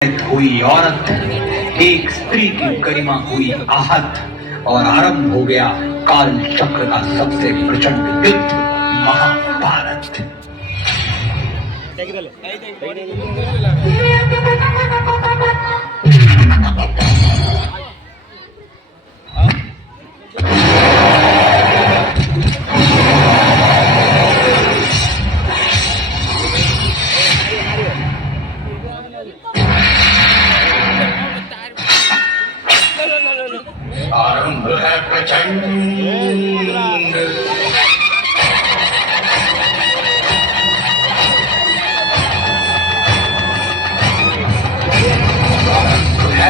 हुई औरत, एक स्त्री की गरिमा हुई आहत और आरंभ हो गया काल चक्र का सबसे प्रचंड युद्ध, महाभारत। आरंभ है प्रचंड।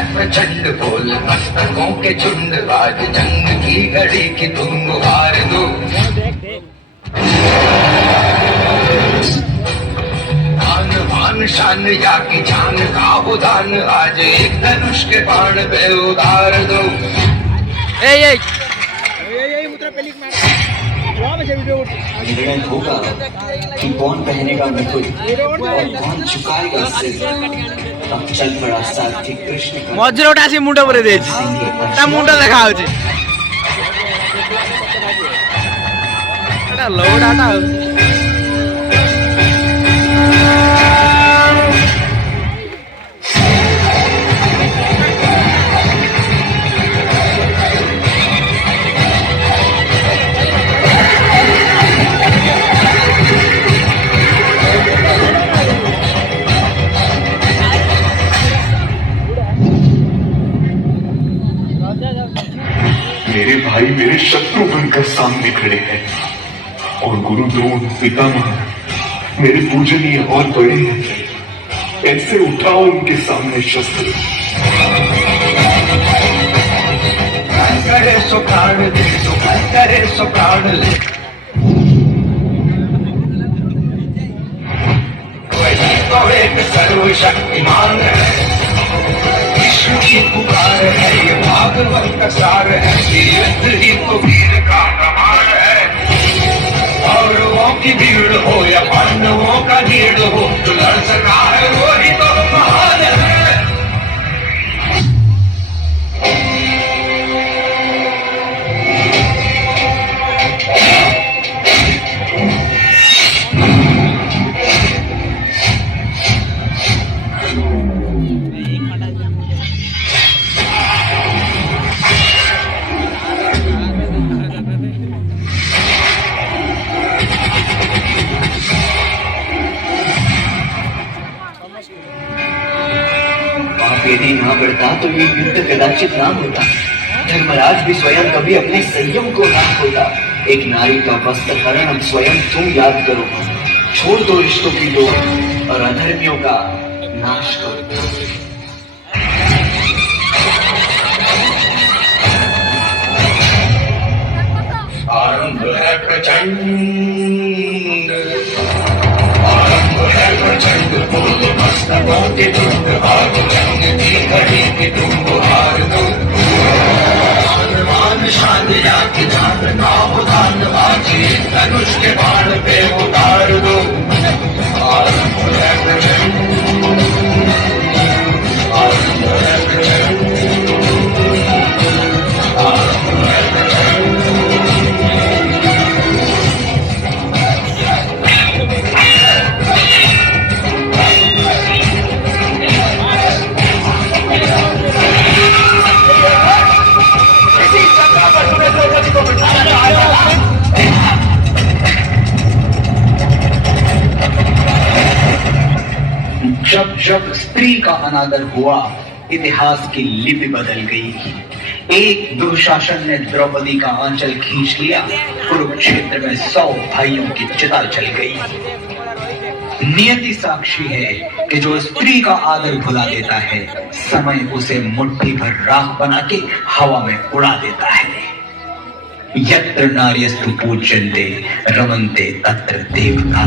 प्रचंड बोल मस्तकों के झुंड, आज जंग की घड़ी की तुम गुहार दो। आन मान शान या की जान का उदान, आज एक धनुष के बाण पे उतार दो। निर्णय होगा कि कौन पहनेगा मुकुट और कौन झुकाएगा सिर। अब चल पड़ा सारथी कृष्ण मझिरोटा आसी मुंड परे देछि ता मुंड देखा होछि एटा लोडाटा मेरे भाई मेरे शत्रु बनकर सामने खड़े हैं और गुरु द्रोण पितामह मेरे पूजनीय और बड़े हैं। ऐसे उठाओ उनके सामने शस्त्र। करे सो प्राण दे, सो करे सो प्राण ले। वही तो एक सर्वशक्तिमान है, विश्व की पुकार है, ये भागवत का सार है। युद्ध ही तो वीर का प्रमाण है। कौरवों की भीड़ हो या पांडवों का भीड़ हो, जो लड़ सका है वो ही तो महान है। यदि ना बढ़ता तो ये युद्ध कदाचित ना होता। धर्मराज भी स्वयं कभी अपने संयम को ना खोता। एक नारी का वस्त्र हरण अब स्वयं तुम याद करो। छोड़ दो रिश्तों की डोर और अधर्मियों का नाश करो। आरंभ है प्रचंड, आरंभ है प्रचंड बोल मस्तकों के झुंड, आज जंग की घड़ी की तुम गुहार दो। आन मान शान या की जान का उदान, आज एक धनुष के बाण पे उतार दो। आरंभ है प्रचंड, आरंभ है प्रचंड, आरंभ है प्रचंड। जब जब स्त्री का अनादर हुआ, इतिहास की लिपि बदल गई। एक दुशासन ने द्रौपदी का आंचल खींच लिया, कुरुक्षेत्र में 100 भाइयों की चिता जल गई। नियति साक्षी है कि जो स्त्री का आदर भुला देता है, समय उसे मुट्ठी भर राख बना के हवा में उड़ा देता है। यत्र नार्यस्तु पूज्यन्ते रमन्ते तत्र देवता।